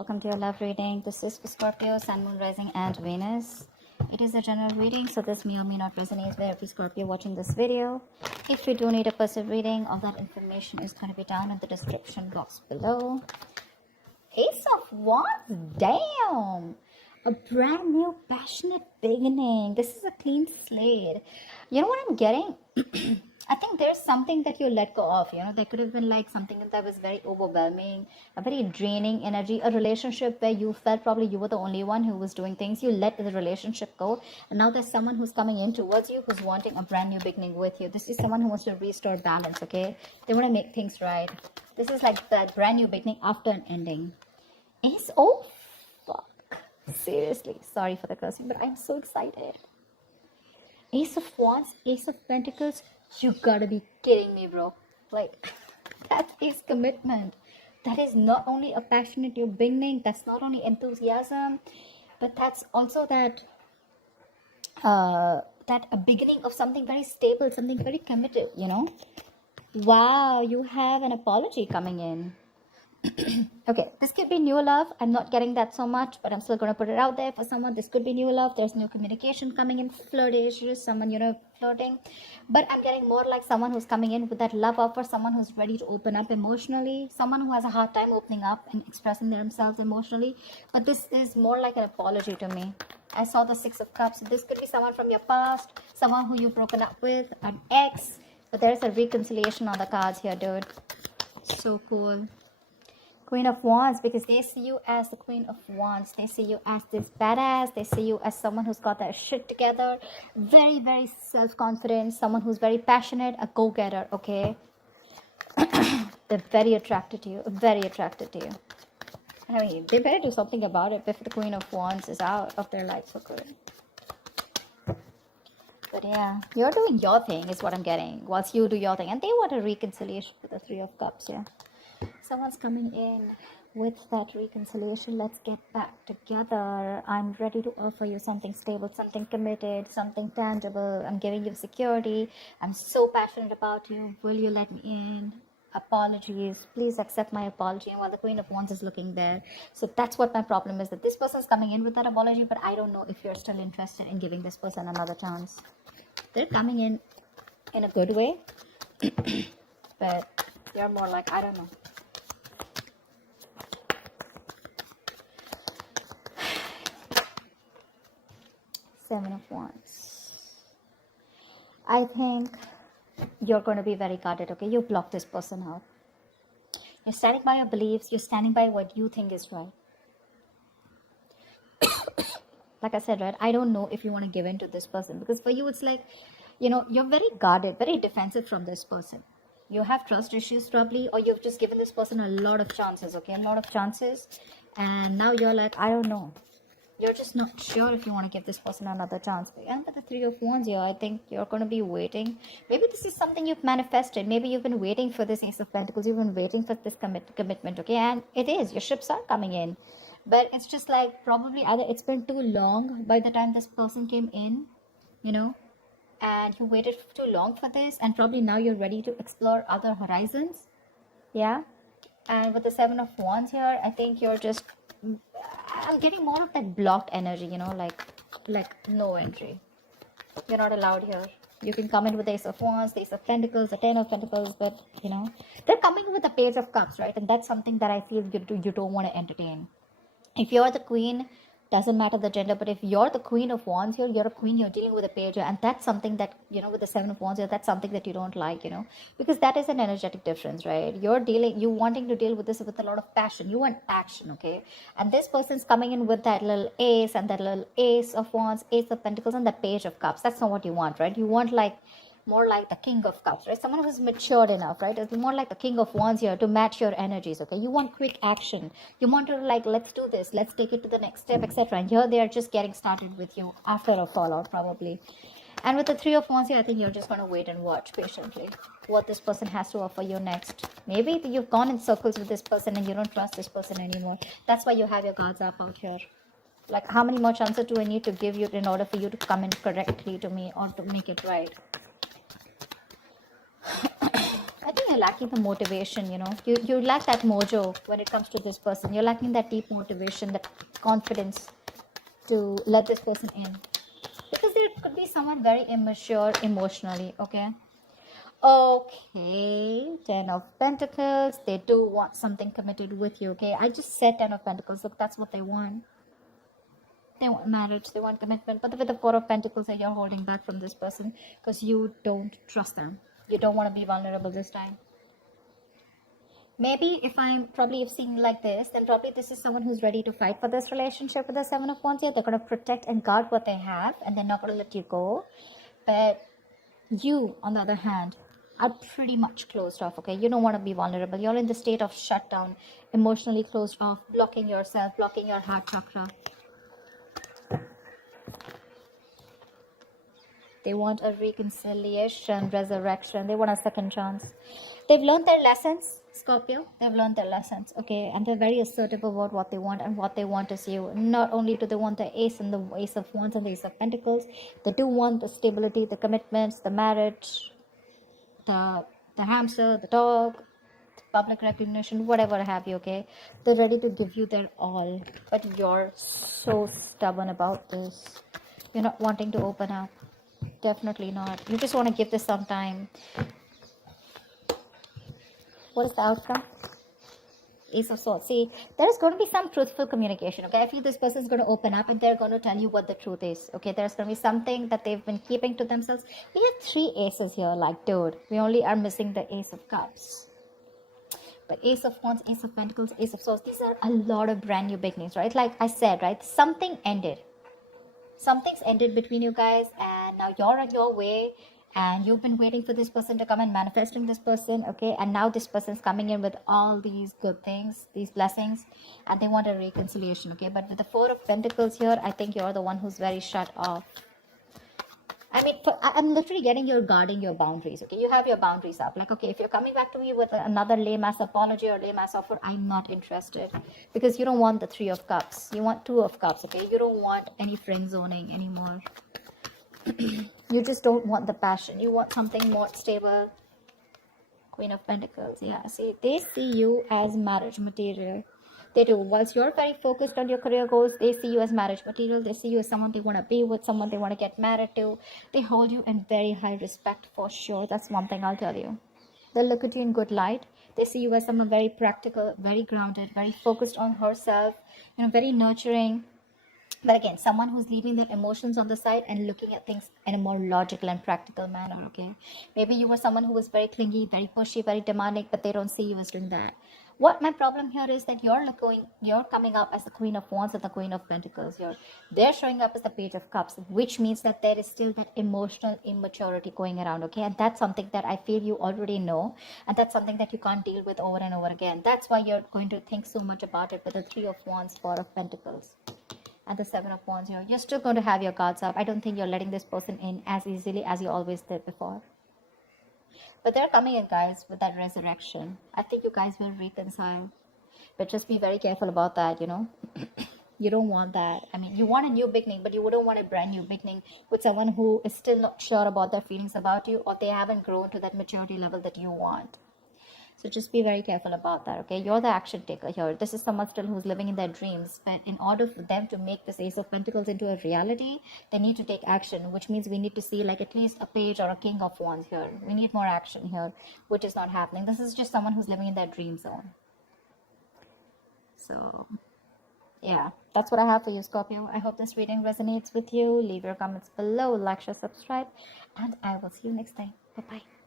Welcome to your love reading. This is for Scorpio, Sun, Moon, Rising, and Venus. It is a general reading, so this may or may not resonate with every Scorpio watching this video. If you do need a personal reading, all that information is going to be down in the description box below. Ace of Wands, damn! A brand new, passionate beginning. This is a clean slate. You know what I'm getting? I think there's something that you let go of, there could have been like something that was very overwhelming, a very draining energy, a relationship where you felt probably you were the only one who was doing things. You let the relationship go. And now there's someone who's coming in towards you who's wanting a brand new beginning with you. This is someone who wants to restore balance, okay? They want to make things right. This is like that brand new beginning after an ending. Oh, fuck. Seriously, sorry for the cursing, but I'm so excited. Ace of Wands, Ace of Pentacles. You gotta be kidding me, bro. Like, that is commitment. That is not only a passionate new beginning, that's not only enthusiasm, but that's also that a beginning of something very stable, something very committed, Wow, you have an apology coming in. Okay, this could be new love. I'm not getting that so much, but I'm still going to put it out there for someone. This could be new love. There's new communication coming in, flirtatious, someone, flirting. But I'm getting more like someone who's coming in with that love offer, someone who's ready to open up emotionally, someone who has a hard time opening up and expressing themselves emotionally. But this is more like an apology to me. I saw the Six of Cups. This could be someone from your past, someone who you've broken up with, an ex. But there's a reconciliation on the cards here, dude. So cool. Queen of Wands, because they see you as the Queen of Wands. They see you as this badass. They see you as someone who's got their shit together. Very, very self-confident. Someone who's very passionate. A go-getter, okay? They're very attracted to you. Very attracted to you. I mean, they better do something about it if the Queen of Wands is out of their life for good. But yeah, you're doing your thing is what I'm getting. Whilst you do your thing. And they want a reconciliation with the Three of Cups, yeah. Someone's coming in with that reconciliation. Let's get back together. I'm ready to offer you something stable, something committed, something tangible. I'm giving you security. I'm so passionate about you. Will you let me in? Apologies. Please accept my apology. And while the Queen of Wands is looking there. So that's what my problem is, that this person's coming in with that apology, but I don't know if you're still interested in giving this person another chance. They're coming in a good way. But you're more like, I don't know. Seven of Wands. I think you're going to be very guarded, okay? You block this person out. You're standing by your beliefs. You're standing by what you think is right. Like I said, right? I don't know if you want to give in to this person. Because for you, it's like, you're very guarded, very defensive from this person. You have trust issues probably, or you've just given this person a lot of chances, okay? A lot of chances. And now you're like, I don't know. You're just not sure if you want to give this person another chance. And with the Three of Wands here, I think you're going to be waiting. Maybe this is something you've manifested. Maybe you've been waiting for this Ace of Pentacles. You've been waiting for this commitment, okay? And it is. Your ships are coming in. But it's just like probably either it's been too long by the time this person came in, and you waited too long for this. And probably now you're ready to explore other horizons. Yeah. And with the Seven of Wands here, I think you're just... I'm getting more of that blocked energy, like no entry. You're not allowed here. You can come in with the Ace of Wands, the Ace of Pentacles, the Ten of Pentacles, but, they're coming with the Page of Cups, right? And that's something that I feel you don't want to entertain. If you're the queen, doesn't matter the gender, but if you're the Queen of Wands here, you're a queen, you're dealing with a page, and that's something that, with the Seven of Wands here, that's something that you don't like, because that is an energetic difference, right? You wanting to deal with this with a lot of passion. You want action, okay? And this person's coming in with that little ace and that little Ace of Wands, Ace of Pentacles, and the Page of Cups. That's not what you want, right? You want more like the King of Cups, right? Someone who's matured enough, right? It's more like the King of Wands here to match your energies, okay? You want quick action. You want to let's do this. Let's take it to the next step, etc. And here they are just getting started with you after a fallout, probably. And with the Three of Wands here, I think you're just going to wait and watch patiently what this person has to offer you next. Maybe you've gone in circles with this person and you don't trust this person anymore. That's why you have your guards up out here. Like, how many more chances do I need to give you in order for you to come in correctly to me or to make it right? I think you're lacking the motivation, you know. You lack that mojo when it comes to this person. You're lacking that deep motivation, that confidence to let this person in. Because there could be someone very immature emotionally, okay? Okay, 10 of Pentacles. They do want something committed with you, okay? I just said 10 of Pentacles. Look, that's what they want. They want marriage, they want commitment. But with the Four of Pentacles, that you're holding back from this person because you don't trust them. You don't want to be vulnerable this time. Maybe if I'm probably seeing like this, then probably this is someone who's ready to fight for this relationship with the Seven of Wands here. They're going to protect and guard what they have, and they're not going to let you go. But you, on the other hand, are pretty much closed off, okay? You don't want to be vulnerable. You're in the state of shutdown, emotionally closed off, blocking yourself, blocking your heart chakra. They want a reconciliation, resurrection. They want a second chance. They've learned their lessons, Scorpio. They've learned their lessons, okay? And they're very assertive about what they want, and what they want is you. Not only do they want the Ace and the Ace of Wands and the Ace of Pentacles, they do want the stability, the commitments, the marriage, the hamster, the dog, the public recognition, whatever have you, okay? They're ready to give you their all. But you're so stubborn about this. You're not wanting to open up. Definitely not. You just want to give this some time. What is the outcome? Ace of Swords. See, there is going to be some truthful communication, okay? I feel this person is going to open up and they're going to tell you what the truth is, okay? There's going to be something that they've been keeping to themselves. We have 3 aces here, like, dude. We only are missing the Ace of Cups. But Ace of Wands, Ace of Pentacles, Ace of Swords, these are a lot of brand new beginnings, right? Like I said, right? Something ended. Something's ended between you guys, and now you're on your way, and you've been waiting for this person to come and manifesting this person, okay? And now this person's coming in with all these good things, these blessings, and they want a reconciliation, okay? But with the Four of Pentacles here, I think you're the one who's very shut off. I mean, I'm literally getting you're guarding your boundaries, okay? You have your boundaries up. Like, okay, if you're coming back to me with another lame-ass apology or lame-ass offer, I'm not interested. Because you don't want the 3 of Cups. You want 2 of Cups, okay? You don't want any friend zoning anymore. You just don't want the passion. You want something more stable. Queen of Pentacles, yeah. See, they see you as marriage material. They do. Whilst you're very focused on your career goals, they see you as marriage material. They see you as someone they want to be with, someone they want to get married to. They hold you in very high respect for sure. That's one thing I'll tell you. They look at you in good light. They see you as someone very practical, very grounded, very focused on herself, you know, very nurturing. But again, someone who's leaving their emotions on the side and looking at things in a more logical and practical manner, okay? Maybe you were someone who was very clingy, very pushy, very demanding, but they don't see you as doing that. What my problem here is that you're coming up as the Queen of Wands and the Queen of Pentacles here. They're showing up as the Page of Cups, which means that there is still that emotional immaturity going around, okay? And that's something that I feel you already know, and that's something that you can't deal with over and over again. That's why you're going to think so much about it with the 3 of Wands, 4 of Pentacles, and the 7 of Wands here. You're still going to have your guards up. I don't think you're letting this person in as easily as you always did before. But they're coming in, guys, with that resurrection. I think you guys will reconcile. But just be very careful about that, you know. You don't want that. I mean, you want a new beginning, but you wouldn't want a brand new beginning with someone who is still not sure about their feelings about you, or they haven't grown to that maturity level that you want. So just be very careful about that, okay? You're the action taker here. This is someone still who's living in their dreams. But in order for them to make this Ace of Pentacles into a reality, they need to take action, which means we need to see like at least a Page or a King of Wands here. We need more action here, which is not happening. This is just someone who's living in their dream zone. So, yeah, that's what I have for you, Scorpio. I hope this reading resonates with you. Leave your comments below, like, share, subscribe, and I will see you next time. Bye-bye.